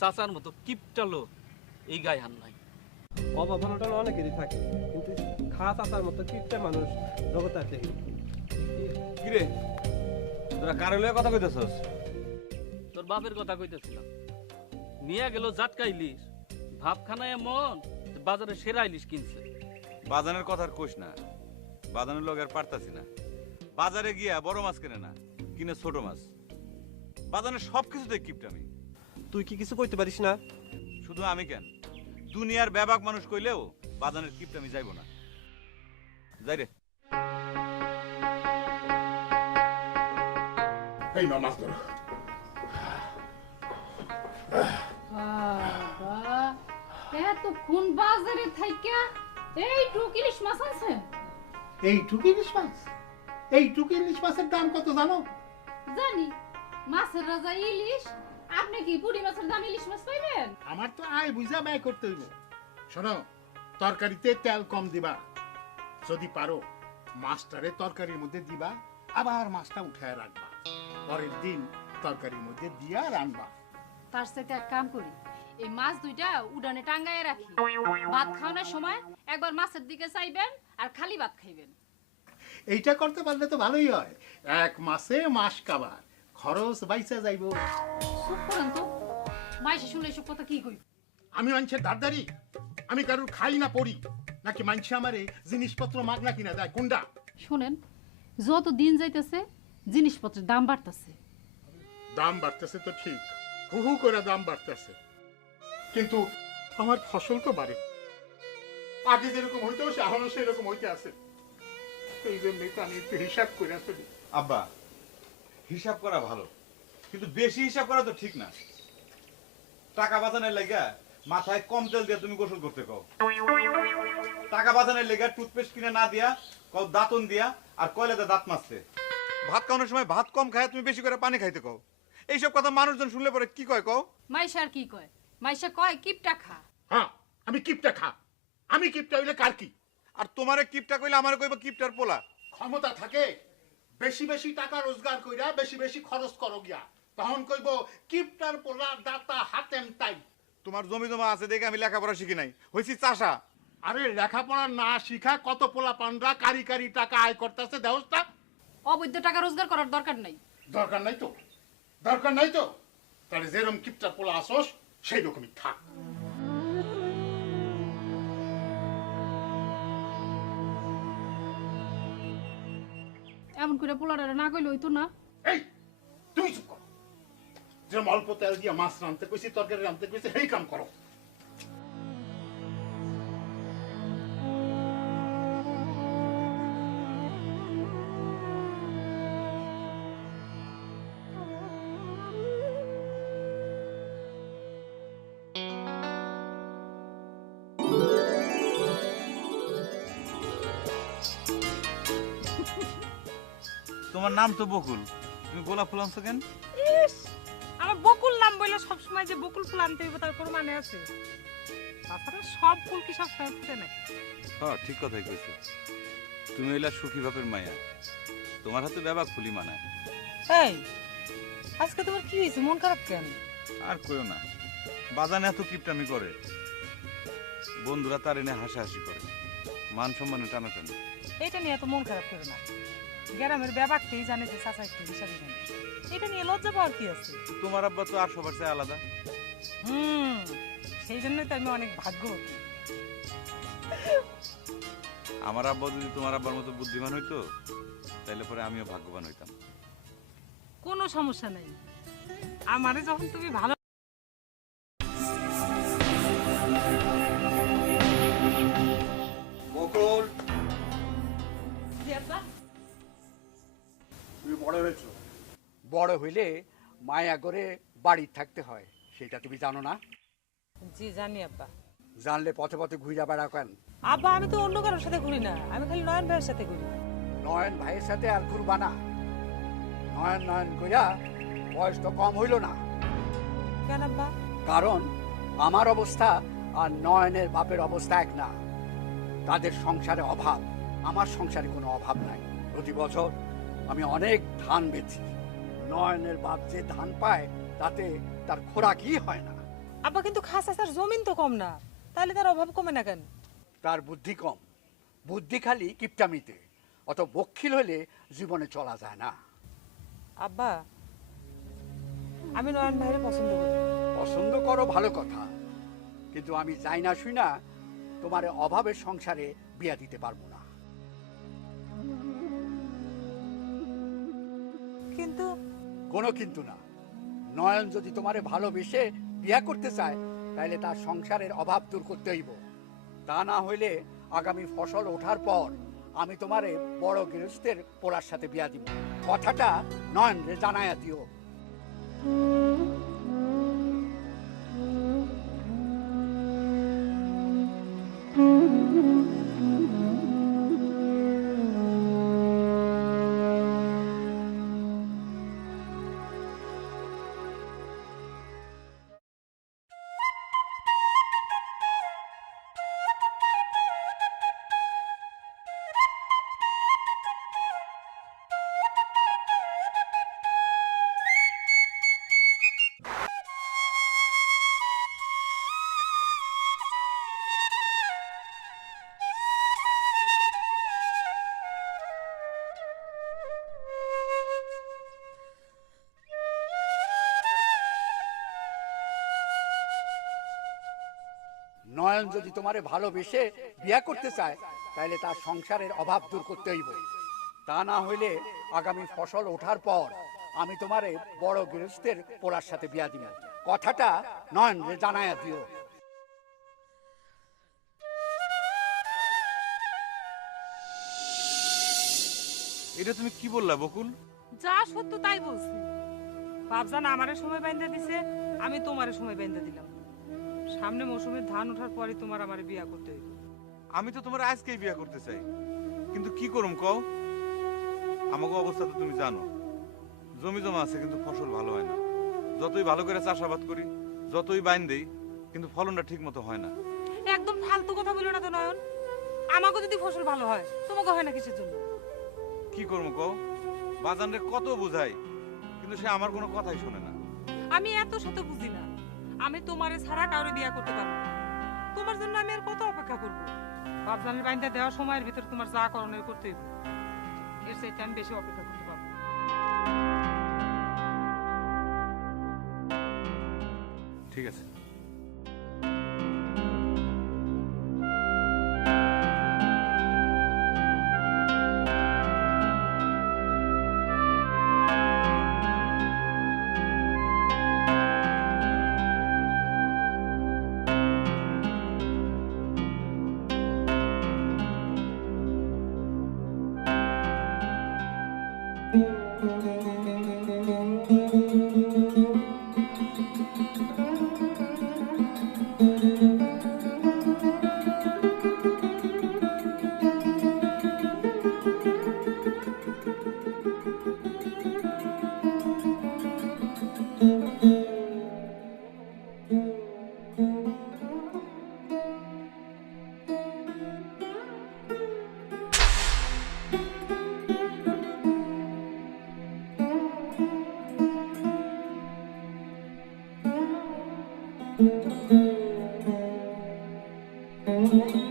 চাচার মতো কিপটালো এই গায়ে হার নাই। অভাব অনটন অনেকেরই থাকে, কিন্তু খাস আসার মতো কিপটা মানুষ জগতে আছে। কিরে তোরা কারে লয়ে কথা কইতেছস? তোর বাপের কথা কইতেছিলাম। নিয়ে গেল জাটকা ইলিশ, ভাবখানায় এমন বাজারে সেরা ইলিশ কিনছে। বাজানের কথা আর কইস না, বাজানের লগে আর পারতাছি না। বাজারে গিয়া বড় মাছ কেনে না, কিনে ছোট মাছ। বাজানের সবকিছুতে কিপটামি। তুই কি কিছু কইতে পারিস না? শুধু আমি কেন, দুনিয়ার ব্যাপক মানুষ কইলেও বাজানের কিপটামি যাইব না। যাই রে। এই না মাছ ধরো। বাবা এতক্ষণ বাজারে থাইকা এইটুক ইলিশ মাছ আনছেন? এইটুকু ইলিশ মাছ? এইটুকু ইলিশ মাছের দাম কত জানো? জানি, মাছের রাজা ইলিশ। আপনি কি পুঁটি মাছের দাম ইলিশ মাছ পাইবেন? আমার তো আয় বুঝা ব্যয় করতে হইব। শোনো, তরকারিতে তেল কম দিবা, যদি পারো মাছটারে তরকারির মধ্যে দিবা, আবার মাছটা উঠায় রাখবা, পরের দিন তরকারির মধ্যে দিয়া রান্না। তার সাথে এক কাম করি, এই মাছ দুইটা উড়ানে টাঙ্গায় রাখি। ভাত খাওয়ানোর সময় একবার মাছের দিকে চাইবেন আর খালি ভাত খাইবেন। এইটা করতে পারলে তো ভালোই হয়। এক মাসে মাস কাবার খরচ বাইচা যাইব। চুপ করেন তো, মাইসে শুনলে এসব কথা কি কই? আমি মানুষের দারদারি? আমি কারোর খাই না পড়ি নাকি মানুষে আমারে জিনিসপত্র মাগনা কিনা দেয়? কোনটা? শুনেন, যত দিন যাইতেছে জিনিসপত্রের দাম বাড়তেছে। দাম বাড়তেছে তো ঠিক, হু হু করে দাম বাড়তেছে, কিন্তু আমার ফসল তো বাড়ে। আগে যেরকম হইতো এখনো সেরকম হইতে আছে। এই জন্যই তো আমি একটু হিসাব করে আসলি। আব্বা, হিসাব করা ভালো, কিন্তু বেশি হিসাব করা তো ঠিক না। টাকা বাঁচানোর লাগা মাথায় কম তেল দিয়া তুমি গোসল করতে কও, টাকা বাঁচানোর লেগা টুথপেস্ট কিনে না দিয়া কও দাঁতন দিয়া, আর কয়লাতে দাঁত মাজতে। ভাত খাওয়ানোর সময় ভাত কম খায় তুমি বেশি করে পানি খাইতে কও। এইসব কথা মানুষজন শুনলে পরে কি কয় কও? মাইসা আর কি কয়? মাইসা কয় কিপটা খা। হ্যাঁ, আমি কিপটা খা। আমি কিপটা হইলে কার কি? আর তোমারে কিপটা কইলে আমারে কইবা কিপটার পোলা। ক্ষমতা থাকে বেশি বেশি টাকা রোজগার কইরা বেশি বেশি খরচ করো গিয়া, তখন কইব কিপটার পোলা দাতা হাতেম তাই। তোমার জমি জমা আছে দেখে আমি লেখাপড়া শিখি নাই, হইছি চাষা। আরে লেখাপড়া না শিখা কত পোলা পান্ডা কারি কারি টাকা আয় করতেছে দেহসটা। অবৈধ টাকা রোজগার করার দরকার নাই। দরকার নাই তো, দরকার নাই তো। তাহলে যেরকম কিপটার পোলা আসোস সেই রকমই থাক। এমন করে পোলারে না কইলে হইতো না। এই তুমি চুপ করো। যেরকম অল্প তেল দিয়ে মাছ রাঁধতে কইছি, তরকারি রাঁধতে কইছি, এই কাম করো। তোমার নাম তো বকুল, তুমি গোলাপ ফুল আনছো কেন? ইস, আমার বকুল নাম বললে সবসময় যে বকুল ফুল আনতে হইব তার কোনো মানে আছে? তাছাড়া সব ফুল কি সবসময় ফুটে নাকি? হ্যাঁ, ঠিক কথাই কইছো। তুমি হইলা সুখী বাপের মায়া, তোমার হাতে ব্যাবাক ফুলি মানায়। এই, আজকে তোমার কি হয়েছে? মন খারাপ কেন? আর কইও না, বাজানে এত কিপটামি করে, বন্ধুরা তার এনে হাসাহাসি করে, মান সম্মানে টানাটানি। এটা নিয়ে এত মন খারাপ করে না। গ্রামের ব্যাপারটাই জানে যে চাচা একটু হিসাবে জানে, এটা নিয়ে লজ্জা পাওয়ার কি আছে? তোমার আব্বা তো আর সবার চেয়ে আলাদা। সেই জন্যই তো আমি অনেক ভাগ্যবতী। আমার আব্বা যদি তোমার আব্বার মতো বুদ্ধিমান হইতো, তাইলে পরে আমিও ভাগ্যবান হইতাম। কোনো সমস্যা নাই, আমারে যখন তুমি ভালো। বকুল, তুমি বড় হয়েছো। বড় হইলে মায়া করে বাড়ি থাকতে হয়, সেটা তুমি জানো না? জি জানি আব্বা। জানলে পথে পথে ঘুরে বেড়া কেন? আব্বা, আমি তো অন্য কারোর সাথে ঘুরি না, আমি খালি নয়ন ভাইয়ের সাথে ঘুরি। নয়ন ভাইয়ের সাথে আর ঘুরবা না। নয়ন নয়ন কইরা বয়স তো কম হইল না। কেন আব্বা? কারণ আমার অবস্থা আর নয়নের বাপের অবস্থা এক না। তাদের সংসারে অভাব, আমার সংসারে কোনো অভাব নাই। প্রতি বছর আমি অনেক ধান বেচি। নয়নের বাপ যে ধান পায় তাতে তার খোরাকই হয় না। আব্বা কিন্তু খাস আসার জমিন তো কম না, তাহলে তার অভাব কমে না কেন? তার বুদ্ধি কম, বুদ্ধি খালি কিপটামিতে। অত বক্ষিল হলে জীবনে চলা যায় না। আব্বা, আমি নয়ন ভাইয়ের পছন্দ করি। পছন্দ করো ভালো কথা, কিন্তু আমি যাই না শুই না তোমার অভাবের সংসারে বিয়া দিতে পারবো না। কিন্তু কোনো কিন্তু না। নয়ন যদি তোমারে ভালোবেসে বিয়া করতে চায় তাহলে তার সংসারের অভাব দূর করতে হইব। তা না হইলে আগামী ফসল ওঠার পর আমি তোমারে বড় গৃহস্থের পোলার সাথে বিয়া দিব। কথাটা নয়ন রে জানাইয়া দিও। নয়ন যদি তোমারে ভালোবেসে বিয়া করতে চায় তাহলে তার সংসারের অভাব দূর করতে হইব। তা না হইলে আগামী ফসল ওঠার পর আমি তোমারে বড় গৃহস্থের পোলার সাথে বিয়া দিব। কথাটা নয়ন রে জানাইয়া দিও। এটা তুমি কি বললা বকুল? যা সত্য তাই বলছি। বাপজান আমারে সময় বাইন্ধা দিছে, আমি তোমারে সময় বাইন্ধা দিলাম। সামনে মৌসুমের ধান ওঠার পরে তোমার আমারে বিয়া করতে হইব। আমি তো তোমার আজকেই বিয়ে করতে চাই, কিন্তু কি করুম কও? আমাকে অবস্থা তো তুমি জানো, জমি জমা আছে কিন্তু ফসল ভালো হয় না। যতই ভালো করে চাষাবাদ করি, যতই বাইন দেই, কিন্তু ফলনটা ঠিক মতো হয় না। একদম ফালতু কথা বলো না তো নয়ন। আমাকে যদি ফসল ভালো হয়, তোমাকে হয় না কিসের জন্য? কি করবো কও? বাজানরে কত বুঝাই, কিন্তু সে আমার কোনো কথাই শোনে না। আমি এত শত বুঝি না। আমি তোমারে ছাড়া কাউরে বিয়া করতে পারবো না। তোমার জন্য আমি আর কত অপেক্ষা করবো? বাপজানের বাইন্দা দেওয়ার সময়ের ভিতর তোমার যা করণীয় করতে হইব। এর চাইতে আমি বেশি অপেক্ষা করতে পারবো না। ঠিক আছে। Thank you.